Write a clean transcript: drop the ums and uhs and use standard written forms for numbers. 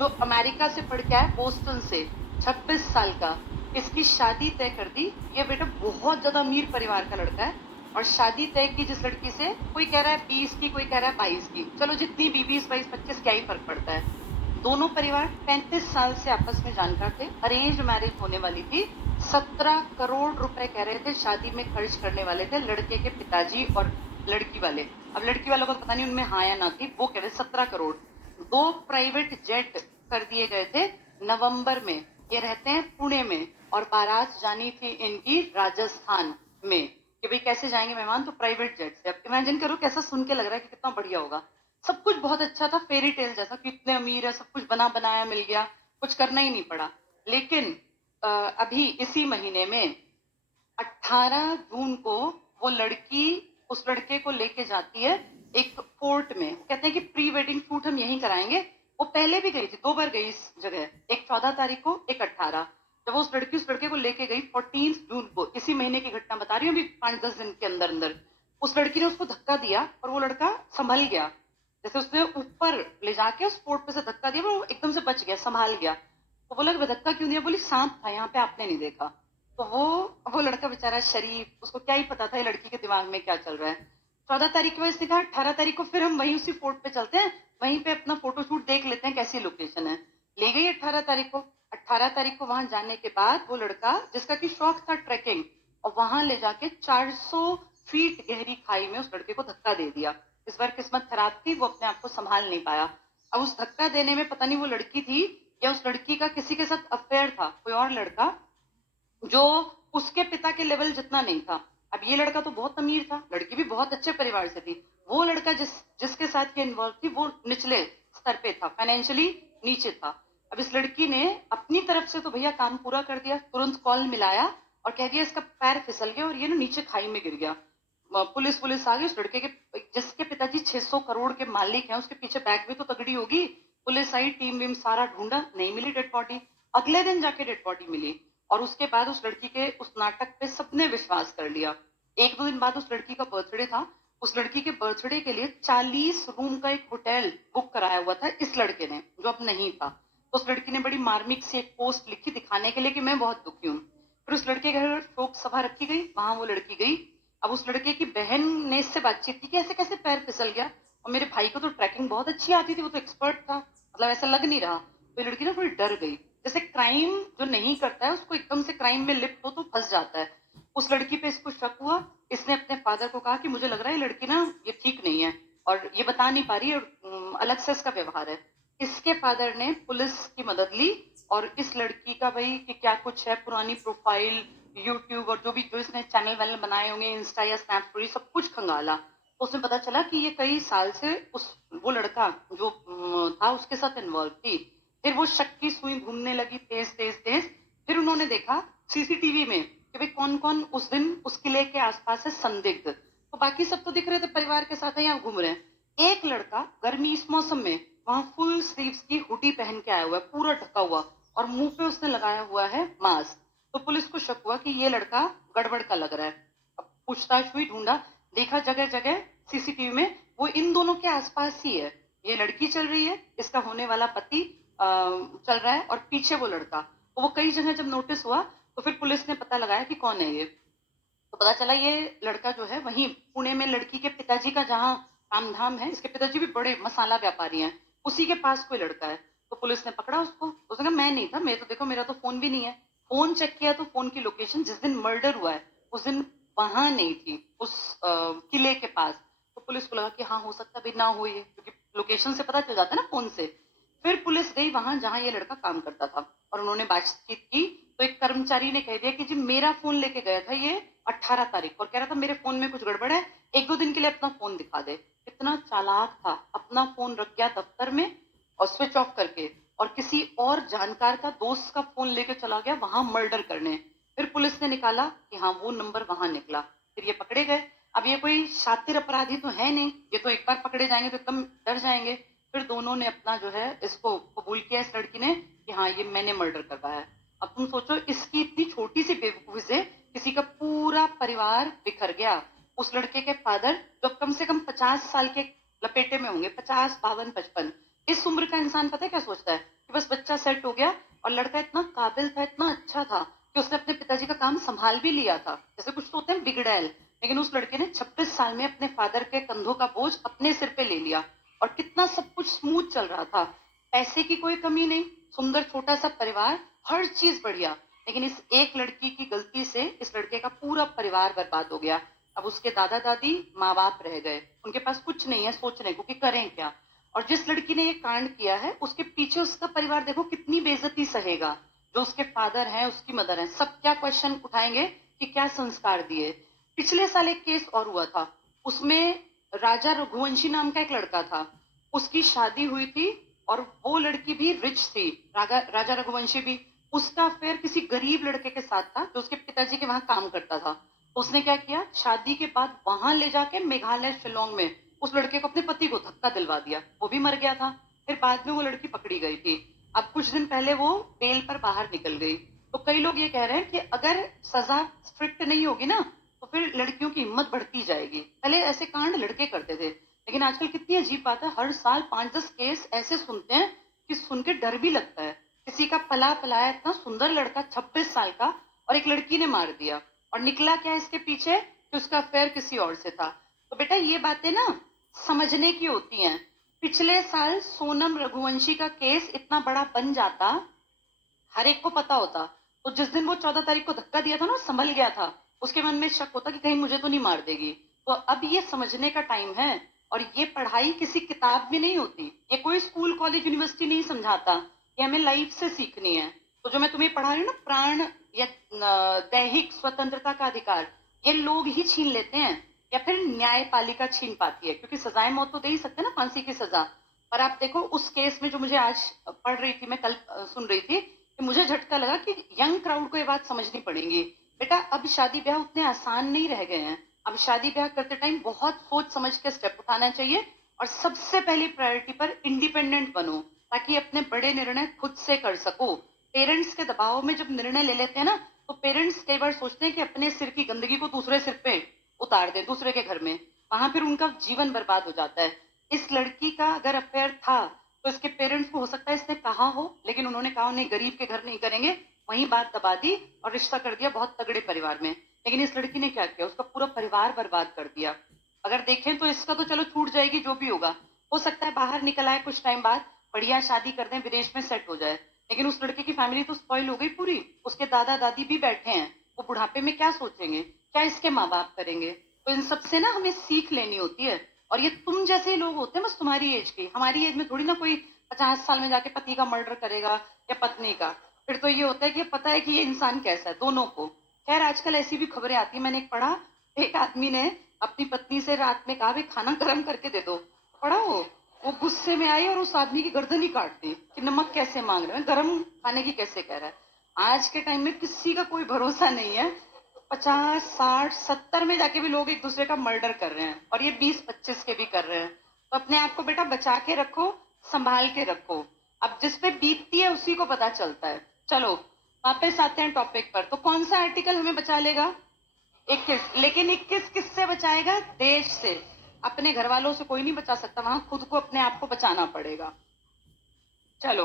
जो अमेरिका से पढ़ के आया, बोस्टन से, 26 साल का, इसकी शादी तय कर दी। ये बेटा बहुत ज्यादा अमीर परिवार का लड़का है और शादी तय की जिस लड़की से, कोई कह रहा है 20 की, कोई कह रहा है 22 की, चलो जितनी भी 20, 22, 25 क्या ही फर्क पड़ता है। दोनों परिवार 35 साल से आपस में जानकार थे, अरेंज मैरिज होने वाली थी। 17 करोड़ रुपए कह रहे थे शादी में खर्च करने वाले थे लड़के के पिताजी और लड़की वाले। अब लड़की वालों को तो पता नहीं उनमें हाँ या ना थी, वो कह रहे 17 करोड़। 2 प्राइवेट जेट कर दिए गए थे नवंबर में। ये रहते हैं पुणे में और बारात जानी थी इनकी राजस्थान में, कि भाई कैसे जाएंगे मेहमान, तो प्राइवेट जेट से। अब इमेजिन करो, कैसा सुन के लग रहा है कि कितना बढ़िया होगा। सब कुछ बहुत अच्छा था, फेरी टेल जैसा, कि इतने अमीर है, सब कुछ बना बनाया मिल गया, कुछ करना ही नहीं पड़ा। लेकिन अभी इसी महीने में 18 जून को वो लड़की उस लड़के को लेके जाती है एक फोर्ट में। कहते हैं कि प्री वेडिंग शूट हम यहीं कराएंगे। वो पहले भी गई थी, 2 बार गई इस जगह, एक 14 तारीख को, एक 18। जब वो उस लड़के को लेके गई 14 जून को, इसी महीने की घटना बता रही हूँ, अभी 5-10 दिन के अंदर अंदर, उस लड़की ने उसको धक्का दिया और वो लड़का संभल गया। जैसे उसने ऊपर ले जाके उस फोर्ट पे से धक्का दिया, वो एकदम से बच गया, संभाल गया। तो बोला कि धक्का क्यों दिया? बोली सांप था यहाँ पे, आपने नहीं देखा। तो वो लड़का बेचारा शरीफ, उसको क्या ही पता था ये लड़की के दिमाग में क्या चल रहा है। 14 तारीख के बाद इसने कहा 18 तारीख को फिर हम वहीं उसी फोर्ट पे चलते हैं, वहीं पे अपना फोटोशूट देख लेते हैं कैसी लोकेशन है। ले गई 18 तारीख को। 18 तारीख को वहां जाने के बाद वो लड़का, जिसका की शौक था ट्रैकिंग, और वहां ले जाके 400 फीट गहरी खाई में उस लड़के को धक्का दे दिया। इस बार किस्मत खराब थी, वो अपने आप को संभाल नहीं पाया। अब उस धक्का देने में पता नहीं वो लड़की थी या उस लड़की का किसी के साथ अफेयर था, कोई और लड़का, जो उसके पिता के लेवल जितना नहीं था। अब ये लड़का तो बहुत अमीर था, लड़की भी बहुत अच्छे परिवार से थी। वो लड़का जिसके साथ ये इन्वॉल्व थी, वो निचले स्तर पे था, फाइनेंशियली नीचे था। अब इस लड़की ने अपनी तरफ से तो भैया काम पूरा कर दिया, तुरंत कॉल मिलाया और कह दिया इसका पैर फिसल गया और ये ना नीचे खाई में गिर गया। पुलिस आ गई। उस लड़के के, जिसके पिताजी 600 करोड़ के मालिक हैं, उसके पीछे बैक भी तो तगड़ी होगी। पुलिस आई, टीम वीम सारा ढूंढा, नहीं मिली डेड बॉडी। अगले दिन जाके डेड बॉडी मिली और उसके बाद उस लड़की के उस नाटक पे सबने विश्वास कर लिया। 1-2 दिन बाद उस लड़की का बर्थडे था। उस लड़की के बर्थडे के लिए 40 रूम का एक होटल बुक कराया हुआ था इस लड़के ने, जो अब नहीं था। तो उस लड़की ने बड़ी मार्मिक सी एक पोस्ट लिखी दिखाने के लिए कि मैं बहुत दुखी हूँ। फिर उस लड़के के घर शोक सभा रखी गई, वहां वो लड़की गई। अब उस लड़के की बहन ने इससे बातचीत की कि ऐसे कैसे पैर फिसल गया, और मेरे भाई को तो ट्रैकिंग बहुत अच्छी आती थी, वो तो एक्सपर्ट था, मतलब ऐसा लग नहीं रहा। तो लड़की ना थोड़ी डर गई। जैसे क्राइम जो नहीं करता है उसको एकदम से क्राइम में लिप्त हो तो फंस जाता है। उस लड़की पे इसको शक हुआ। इसने अपने फादर को कहा कि मुझे लग रहा है ये लड़की ना, ये ठीक नहीं है और ये बता नहीं पा रही है, अलग से इसका व्यवहार है। इसके फादर ने पुलिस की मदद ली और इस लड़की का भाई कि क्या कुछ है, पुरानी प्रोफाइल, यूट्यूब और जो इसने चैनल वैनल बनाए होंगे, इंस्टा या स्नैप स्टोरी, सब कुछ खंगाला। तो उसमें पता चला कि ये कई साल से वो लड़का जो था उसके साथ इन्वॉल्व थी। फिर वो शक की सुई घूमने लगी तेज तेज तेज। फिर उन्होंने देखा सीसीटीवी में कि भाई कौन कौन उस दिन उस किले के आसपास है संदिग्ध। तो बाकी सब तो दिख रहे थे परिवार के साथ है, यहाँ घूम रहे हैं। एक लड़का गर्मी इस मौसम में वहां फुल स्लीव्स की हुडी पहन के आया हुआ है, पूरा ढका हुआ, और मुंह पे उसने लगाया हुआ है मास्क। तो पुलिस को शक हुआ कि ये लड़का गड़बड़ का लग रहा है। अब पूछताछ हुई, ढूंढा, देखा जगह जगह सीसीटीवी में वो इन दोनों के आसपास ही है। ये लड़की चल रही है, इसका होने वाला पति चल रहा है, और पीछे वो लड़का। तो वो कई जगह जब नोटिस हुआ तो फिर पुलिस ने पता लगाया कि कौन है ये। तो पता चला ये लड़का जो है वहीं पुणे में लड़की के पिताजी का जहाँ काम धाम है, इसके पिताजी भी बड़े मसाला व्यापारी हैं, उसी के पास कोई लड़का है। तो पुलिस ने पकड़ा उसको। उसने कहा मैं नहीं था, मैं तो देखो मेरा तो फोन भी नहीं है। फोन चेक किया तो फोन की लोकेशन जिस दिन मर्डर हुआ है उस दिन वहां नहीं थी, उस किले के पास। तो पुलिस को लगा कि हाँ हो सकता भी ना हो ये, क्योंकि लोकेशन से पता चल जाता है ना फोन से। फिर पुलिस गई वहां जहां ये लड़का काम करता था और उन्होंने बातचीत की। तो एक कर्मचारी ने कह दिया कि जी मेरा फोन लेके गया था ये 18 तारीख को और कह रहा था मेरे फोन में कुछ गड़बड़ है, 1-2 दिन के लिए अपना फोन दिखा दे। कितना चालाक था, अपना फोन रख गया दफ्तर में और स्विच ऑफ करके, और किसी और जानकार का दोस्त का फोन लेके चला गया वहां मर्डर करने। फिर पुलिस ने निकाला कि हाँ वो नंबर वहां निकला। फिर ये पकड़े गए। अब ये कोई शातिर अपराधी तो है नहीं, ये तो एक बार पकड़े जाएंगे तो एकदम डर जाएंगे। फिर दोनों ने अपना जो है इसको कबूल किया, इस लड़की ने, कि हाँ ये मैंने मर्डर करवाया है। अब तुम सोचो इसकी इतनी छोटी सी बेवकूफी से किसी का पूरा परिवार बिखर गया। उस लड़के के फादर जो कम से कम 50 साल के लपेटे में होंगे, 50, 52, 55, इस उम्र का इंसान पता है क्या सोचता है कि बस बच्चा सेट हो गया और लड़का इतना काबिल था, इतना अच्छा था कि उसने अपने पिताजी का काम संभाल भी लिया था। जैसे कुछ तो होते हैं बिगड़ैल, लेकिन उस लड़के ने 26 साल में अपने फादर के कंधों का बोझ अपने सिर पे ले लिया और कितना सब कुछ स्मूथ चल रहा था। पैसे की कोई कमी नहीं, सुंदर छोटा सा परिवार, हर चीज बढ़िया। लेकिन इस एक लड़की की गलती से इस लड़के का पूरा परिवार बर्बाद हो गया। अब उसके दादा दादी माँ बाप रह गए, उनके पास कुछ नहीं है सोचने को कि करें क्या। और जिस लड़की ने ये कांड किया है उसके पीछे उसका परिवार देखो कितनी बेइज्जती सहेगा। जो उसके फादर हैं, उसकी मदर है, सब क्या क्वेश्चन उठाएंगे कि क्या संस्कार दिए। पिछले साल एक केस और हुआ था, उसमें राजा रघुवंशी नाम का एक लड़का था, उसकी शादी हुई थी और वो लड़की भी रिच थी, राजा रघुवंशी भी। उसका अफेयर किसी गरीब लड़के के साथ था जो उसके पिताजी के वहां काम करता था। उसने क्या किया, शादी के बाद वहां ले जाके मेघालय शिलोंग में उस लड़के को अपने पति को धक्का दिलवा दिया, वो भी मर गया था। फिर बाद में वो लड़की पकड़ी गई थी। अब कुछ दिन पहले वो बेल पर बाहर निकल गई। तो कई लोग ये कह रहे हैं कि अगर सजा स्ट्रिक्ट नहीं होगी ना तो फिर लड़कियों की हिम्मत बढ़ती जाएगी। पहले ऐसे कांड लड़के करते थे, लेकिन आजकल कितनी अजीब बात है, हर साल 5-10 केस ऐसे सुनते हैं कि सुन के डर भी लगता है। किसी का पला पलाया इतना सुंदर लड़का 26 साल का और एक लड़की ने मार दिया, और निकला क्या इसके पीछे कि उसका अफेयर किसी और से था। तो बेटा ये बातें ना समझने की होती हैं। पिछले साल सोनम रघुवंशी का केस इतना बड़ा बन जाता, हर एक को पता होता, तो जिस दिन वो 14 तारीख को धक्का दिया था ना, संभल गया था, उसके मन में शक होता कि कहीं मुझे तो नहीं मार देगी। तो अब ये समझने का टाइम है। और ये पढ़ाई किसी किताब में नहीं होती, ये कोई स्कूल कॉलेज यूनिवर्सिटी नहीं समझाता, ये हमें लाइफ से सीखनी है। तो जो मैं तुम्हें पढ़ा रही हूँ ना, प्राण या दैहिक स्वतंत्रता का अधिकार, ये लोग ही छीन लेते हैं या फिर न्यायपालिका छीन पाती है, क्योंकि सजाए मौत तो दे ही सकते हैं ना, फांसी की सजा। पर आप देखो उस केस में जो मुझे आज पढ़ रही थी, मैं कल सुन रही थी, कि मुझे झटका लगा कि यंग क्राउड को ये बात समझनी पड़ेगी। बेटा अब शादी ब्याह उतने आसान नहीं रह गए हैं। अब शादी ब्याह करते टाइम बहुत सोच समझ के स्टेप उठाना चाहिए, और सबसे पहली प्रायोरिटी पर इंडिपेंडेंट बनो, ताकि अपने बड़े निर्णय खुद से कर सको। पेरेंट्स के दबाव में जब निर्णय ले लेते हैं ना, तो पेरेंट्स कई बार सोचते हैं कि अपने सिर की गंदगी को दूसरे सिर पे उतार दे, दूसरे के घर में, वहां फिर उनका जीवन बर्बाद हो जाता है। इस लड़की का अगर अफेयर था तो इसके पेरेंट्स को हो सकता है इसने कहा हो, लेकिन उन्होंने कहा नहीं, गरीब के घर नहीं करेंगे, वहीं बात दबा दी और रिश्ता कर दिया बहुत तगड़े परिवार में। लेकिन इस लड़की ने क्या किया, उसका पूरा परिवार बर्बाद कर दिया। अगर देखें तो इसका तो चलो छूट जाएगी, जो भी होगा, हो सकता है बाहर निकल आए कुछ टाइम बाद, बढ़िया शादी कर दें, विदेश में सेट हो जाए। लेकिन उस लड़के की फैमिली तो स्पॉइल हो गई पूरी, उसके दादा दादी भी बैठे हैं, वो बुढ़ापे में क्या सोचेंगे, क्या इसके माँ बाप करेंगे। तो इन सबसे ना हमें सीख लेनी होती है। और ये तुम जैसे लोग होते हैं बस तुम्हारी एज के, हमारी एज में थोड़ी ना कोई 50 साल में जाके पति का मर्डर करेगा या पत्नी का। फिर तो ये होता है कि पता है कि ये इंसान कैसा है, दोनों को। खैर आजकल ऐसी भी खबरें आती है, मैंने एक पढ़ा, एक आदमी ने अपनी पत्नी से रात में कहा, भाई खाना गर्म करके दे दो, पढ़ा वो गुस्से में आई और उस आदमी की गर्दन ही काट दी कि नमक कैसे मांग रहे हैं, गर्म खाने की कैसे कह रहा है। आज के टाइम में किसी का कोई भरोसा नहीं है। 50, 60, 70 में जाके भी लोग एक दूसरे का मर्डर कर रहे हैं, और ये 20-25 के भी कर रहे हैं। तो अपने आप को बेटा बचा के रखो, संभाल के रखो। अब जिस पे बीतती है उसी को पता चलता है। चलो वापस आते हैं टॉपिक पर। तो कौन सा आर्टिकल हमें बचा लेगा? 21। लेकिन 21 किससे बचाएगा? देश से। अपने घर वालों से कोई नहीं बचा सकता, वहां खुद को अपने आप को बचाना पड़ेगा। चलो